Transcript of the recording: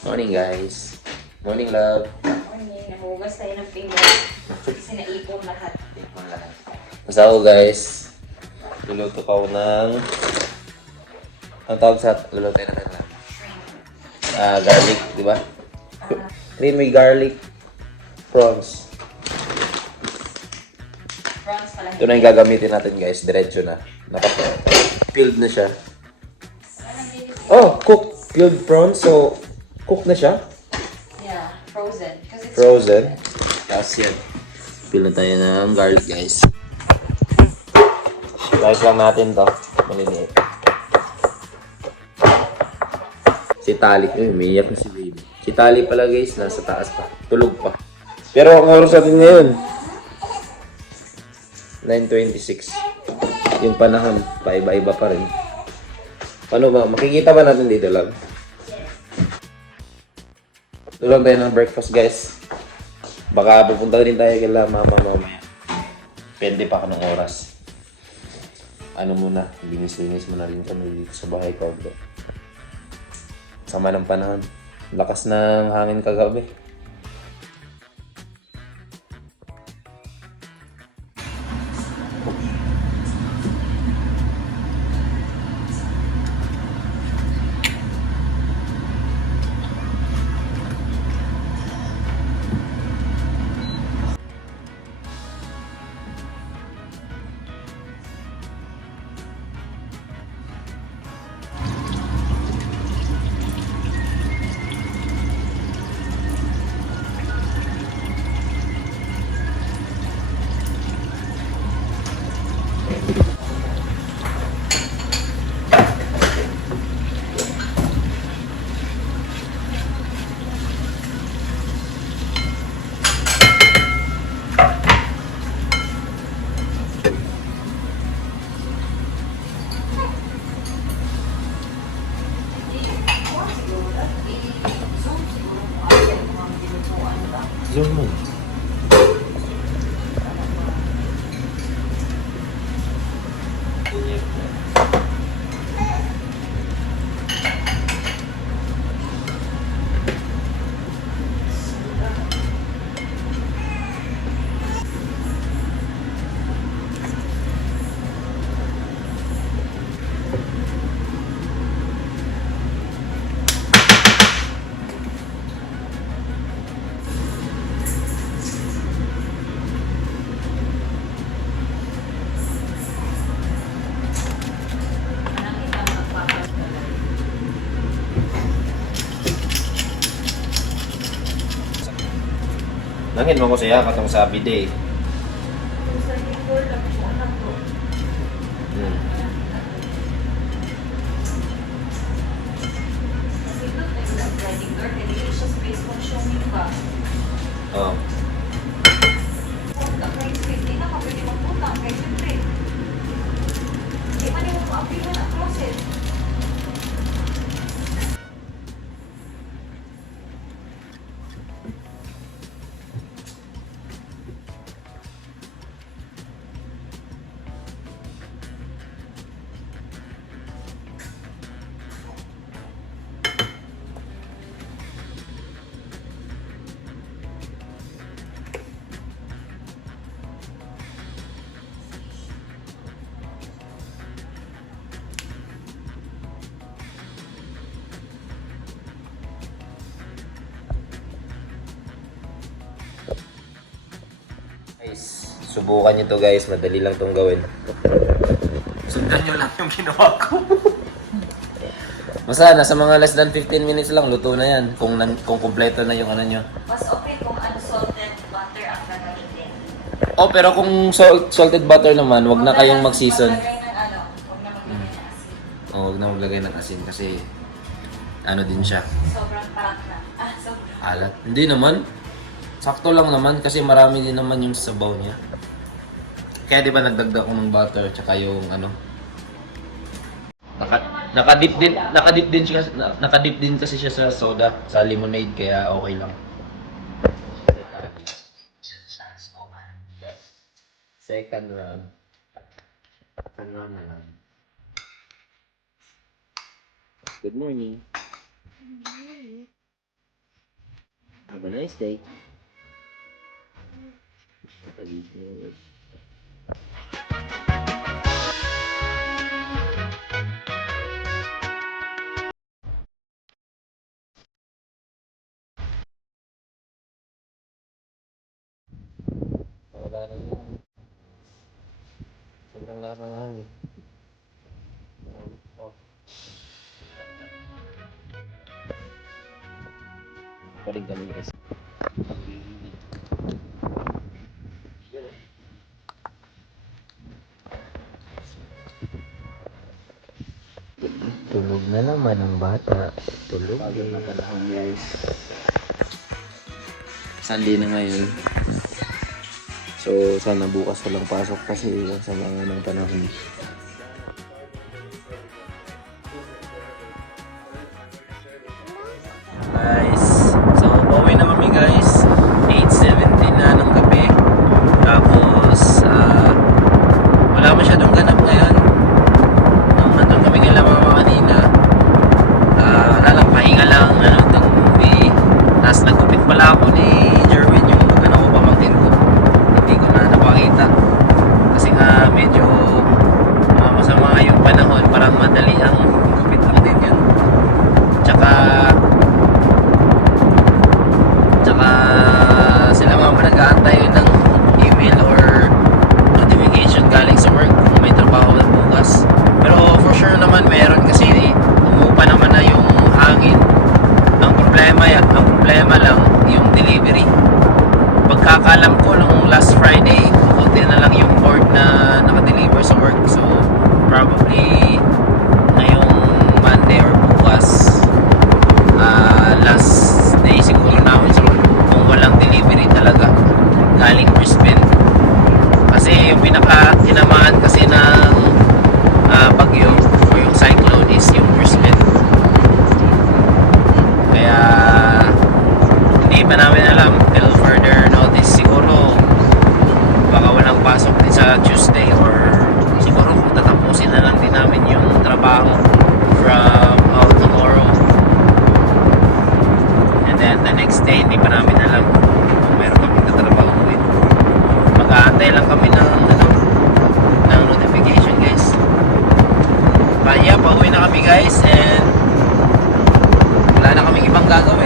Morning, guys. Morning, love. Morning, nahugas tayo ng pinggan. Kasi naipon lahat. Basta ako, guys. Luluto pa ako ng... Ang tawag sa... Luluto natin lang. Garlic, di ba? Creamy garlic prawns. Prawns pala. Ito na yung gagamitin natin, guys. Diretso na. Naka-peeled na siya. Oh, cooked. Peeled prawns. So, cooked na siya. Yeah, frozen. Kasi it's Frozen. Tapos yan. Peel na tayo ng garlic, guys. Slice lang natin to. Maliliit. Si Tali. Umiiyak na si baby. Si Tali pala, guys. Nasa taas pa. Tulog pa. Pero ang oras natin ngayon, 9:26. Yung panahon, paiba-iba pa rin. Paano ba? Makikita ba natin dito lang? Tulog tayo ng breakfast, guys. Baka pupunta rin tayo kila mama mamaya. Depende pa ka ng oras. Ano muna, linis-linis muna rin kami dito sa bahay ko. Sama ng panahon. Lakas ng hangin kagabi. Zoom mo. Nangin mo ko siya katong sabi day. Oh. Guys, subukan nyo to, guys. Madali lang tong gawin. Sundan nyo lang yung ginawa ko. Basta, nasa mga less than 15 minutes lang, luto na yan. Kung kumpleto na yung ano nyo. Mas okay kung unsalted butter ang gagamitin. Oh, pero kung salted butter naman, wag na kayong mag-season. Huwag na maglagay ng asin. Huwag na maglagay ng asin kasi ano din siya. Sobrang parat na. Sobrang. Alat. Hindi naman. Sakto lang naman kasi marami din naman yung sabaw niya. Kaya di ba nagdagdag ko ng butter tsaka yung ano. Nakadip din kasi siya sa soda, sa lemonade kaya okay lang. Second round. Second round na lang. Good morning. Have a nice day. Pag-ibig. Wala na yun. Sobrang lakas ng hangin. Oh. Paling kami guys. Tulog na naman ang bata. Tulog Pagod eh. na panahon guys. Sunday na ngayon. So sana bukas walang pasok kasi ang sama nga ng panahon. Guys, so pauwi na kami guys. 8:17 na ng gabi. Tapos wala masyadong ganap ngayon. Nung nandun kami kay mama kanina, pahinga lang, itong movie. Tapos nagkupit pala ako ni Jerwin, yung pamangkin ko. Hindi ko na napakita. Kasi nga medyo masama yung panahon, parang madali ang gupit lang din yun. Tsaka sila mga nag-aantay ng email or notification galing sa work kung may trabaho na bukas. Pero for sure naman meron kasi umupa naman na yung hangin. Ang problema lang yung delivery. Pagkakalam ko nung last Friday, kunti na lang yung board na naka-deliver sa work. So probably ngayong Monday or bukas, last day siguro namin sa work kung walang delivery talaga galing Brisbane. Kasi yung pinaka-tinamaan kasi ng bagyo o yung cyclone is yung Brisbane. Kaya hindi pa namin alam till further notice. Siguro baka walang pasok din sa Tuesday or siguro kung tatapusin na lang din namin yung trabaho from tomorrow. And then the next day hindi pa namin alam kung meron kaming tatrabaho with. Mag-aantay lang kami ng notification guys. But yeah, pauwi na kami guys and wala na kaming ibang gagawin.